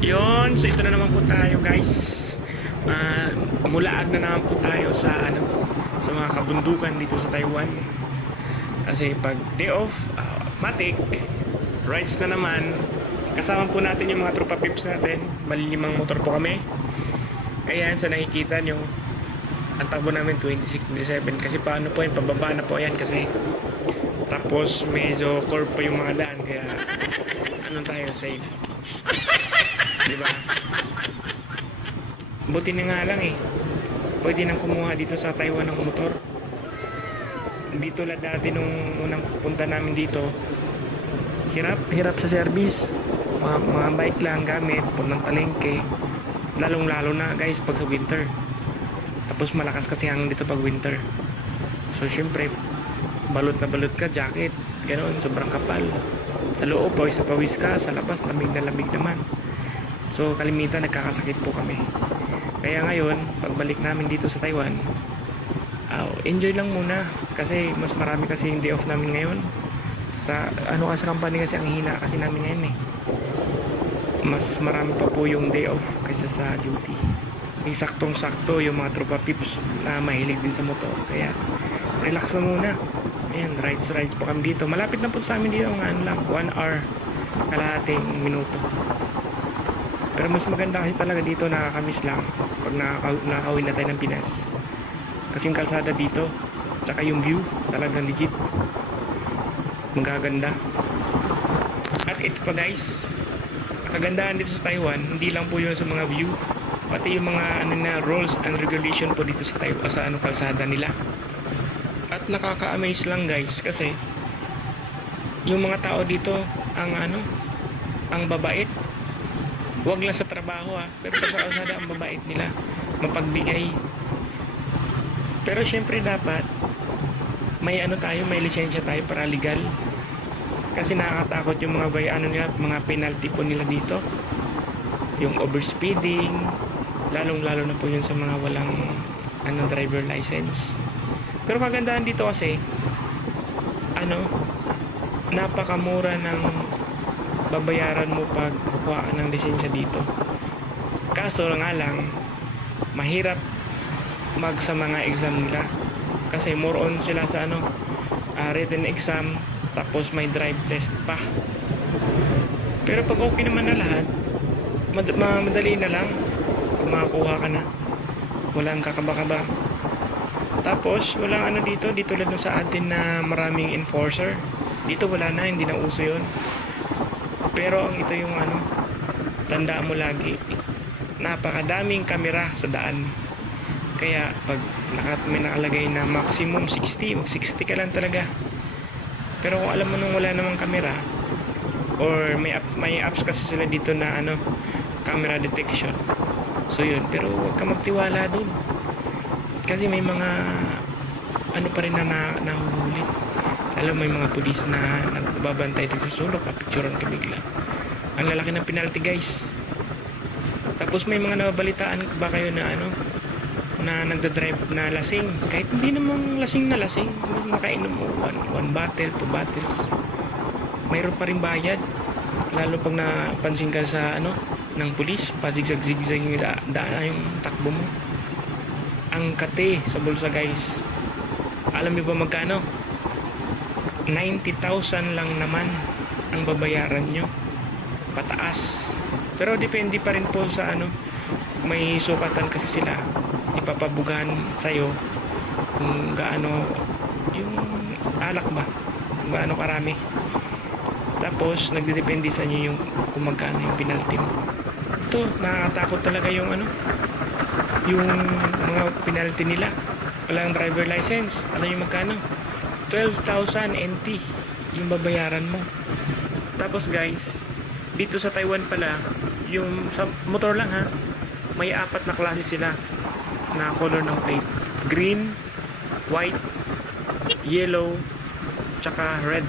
Yon, so ito na naman po tayo guys. Uh, mulaag na naman po tayo sa ano sa mga kabundukan dito sa Taiwan. Kasi pag day off, uh, matik, rides na naman. Kasama po natin yung mga tropa pips natin. Malilimang motor po kami. Ayan, sa nakikita nyo, ang takbo namin 26-27 kasi paano po yun, pababa na po yan kasi tapos medyo curve pa yung mga daan kaya ano tayo safe di ba? Buti na nga lang eh. Pwede nang kumuha dito sa Taiwan ng motor. Hindi tulad dati nung unang punta namin dito. Hirap hirap sa service. Mga, mga bike lang gamit puntang palengke. Lalong lalo na guys pag sa winter. Tapos malakas kasi hangin dito pag winter. So syempre balot na balot ka jacket ganoon sobrang kapal. Sa loob pawis sa pawis ka sa labas lamig na lamig naman so kalimitan nagkakasakit po kami. Kaya ngayon pagbalik namin dito sa Taiwan uh, enjoy lang muna. Kasi mas marami kasi yung day off namin ngayon. Sa ano kasi company kasi ang hina kasi namin ngayon eh. Mas marami pa po yung day off kaysa sa duty. May saktong sakto yung mga tropa pips na mahilig din sa motor. Kaya relax na muna. Ayan rides rides po kami dito. Malapit na po sa amin dito ng ano lang 1 hour kalahating minuto pero mas maganda kasi talaga dito nakakamiss lang. Pag nakaka- nakakawin na tayo ng Pinas. Kasi yung kalsada dito tsaka yung view talagang legit. Magaganda. At ito pa guys. Kagandahan dito sa Taiwan hindi lang po yun sa mga view pati yung mga ano na rules and regulation po dito sa Taiwan sa ano kalsada nila. At nakaka-amaze lang guys kasi yung mga tao dito ang ano ang babait wag lang sa trabaho ah. Pero sa kalsada ang babait nila. Mapagbigay. Pero syempre dapat may ano tayo may lisensya tayo para legal. Kasi nakakatakot yung mga bay ano nila mga penalty po nila dito. Yung overspeeding lalong lalo na po yun sa mga walang ano driver license. Pero kagandahan dito kasi ano napakamura ng babayaran mo pag kukuha ka ng lisensya dito. Kaso nga lang mahirap mag sa mga exam nila. Kasi more on sila sa ano ah, written exam tapos may drive test pa. Pero pag okay naman na lahat mad- ma- madali na lang. Pag makakuha ka na walang kakaba-kaba. Tapos walang ano dito dito lang sa atin na maraming enforcer. Dito wala na hindi na uso yun pero ang ito yung ano tandaan mo lagi. Napakadaming kamera sa daan. Kaya pag naka, may nakalagay na maximum 60 mag 60 ka lang talaga. Pero kung alam mo nung wala namang kamera or may app, may apps kasi sila dito na ano camera detection. So yun pero huwag ka magtiwala dun. Kasi may mga ano pa rin na, na nahuhuli alam mo may mga pulis na nagbabantay dito sa sulok kapicturan ka bigla. Ang lalaki ng penalty guys. Tapos may mga nababalitaan ba kayo na ano na nagdadrive na lasing? Kahit hindi namang lasing na lasing mas makainom mo one, one bottle, two bottles mayroon pa rin bayad. Lalo pag napansin ka sa ano ng pulis pazigzag-zigzag yung da, daan yung takbo mo. Ang kate sa bulsa guys. Alam niyo ba magkano 90,000 lang naman ang babayaran nyo. Pataas. Pero depende pa rin po sa ano may sukatan kasi sila. Ipapabugahan sa'yo kung gaano yung alak ba kung gaano karami. Tapos nagdedepende sa inyo yung kung magkano yung penalty mo. Ito nakakatakot talaga yung ano yung mga penalty nila. Walang driver license. Ano yung magkano 12,000 NT yung babayaran mo. Tapos guys dito sa Taiwan pala yung sa motor lang ha may apat na klase sila na color ng plate green white yellow tsaka red